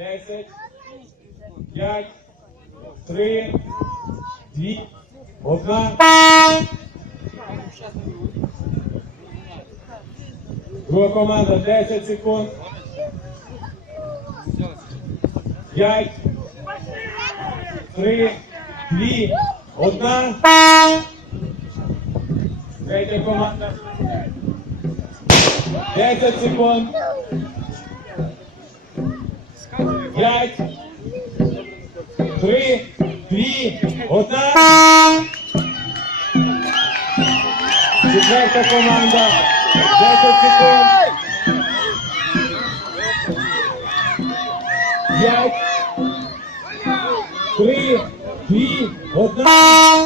10, 5, 3, 2, 1. Друга команда 10 секунд. 5, 3, 2, 1. Третя команда. 10 секунд. 5, 3, 2, 1. Четверта команда. 10 секунд. 5, 3, 2, 1.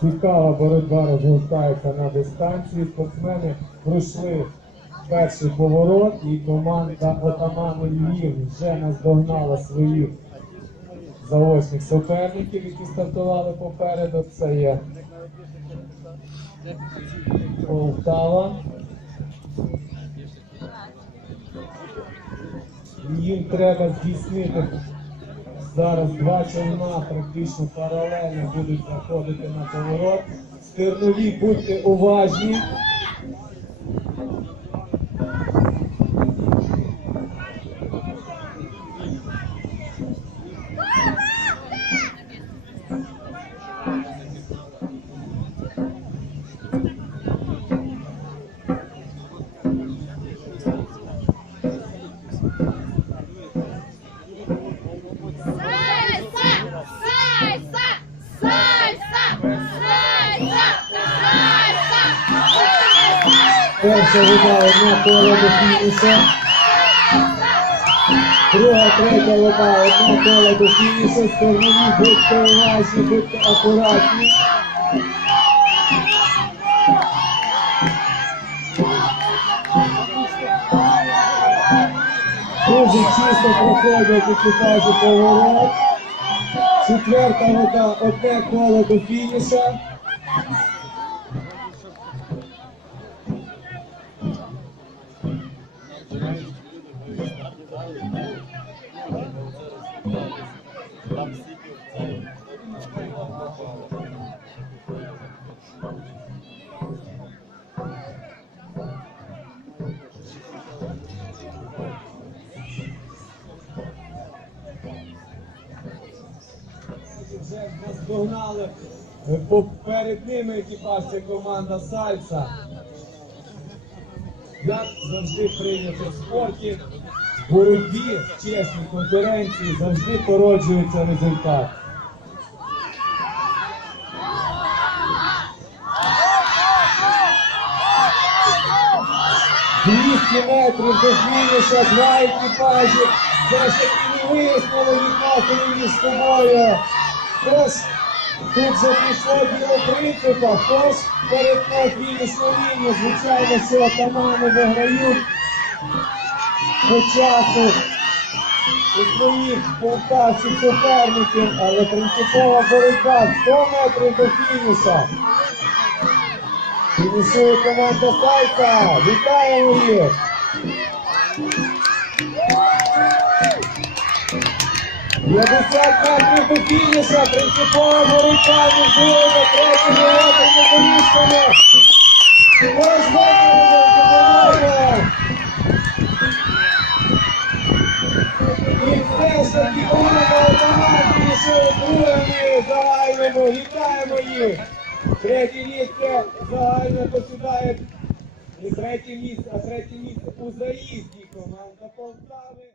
Цікава боротьба розгортається на дистанції. Спортсмени пройшли перший поворот, і команда отамани Львів вже наздогнала своїх заочних суперників, які стартували попереду. Це є Полтава. Їм треба здійснити Зараз два човна практично паралельно будуть заходити на поворот. Стернові, будьте уважні. Перша вода одна коло до фініша. Друга, третя вода, одна коло до фініша. Стернові, будьте уважні, будьте акуратні. Дуже чисто проходять екіпажі поворот. Четверта вода, одне коло до фініша. Бо Перед ними екіпаж команда Сальса. Як завжди прийнято в спорті, в боротьбі в чесній конкуренції завжди породжується результат. Двісті метрів до фініша, два екіпажі. Все таки не вияснили відносини між собою. Тож тут же пішло діло принципа. Хто ж перетне фінішну лінію? Звичайно, що атамани виграють по часу у своїх полтавських суперників, але принципова боротьба 100 метрів до фініша. Фінішує команда Сайта. Вітаємо їх! П'ятдесят метрів до фініша, принципова боротьба між ними, третім ротом фінішами. Ось виходимо! І все. Вітаємо їх! Третє місце загально посідає. І третє місце, а третє місце у заїзді команда Полтави.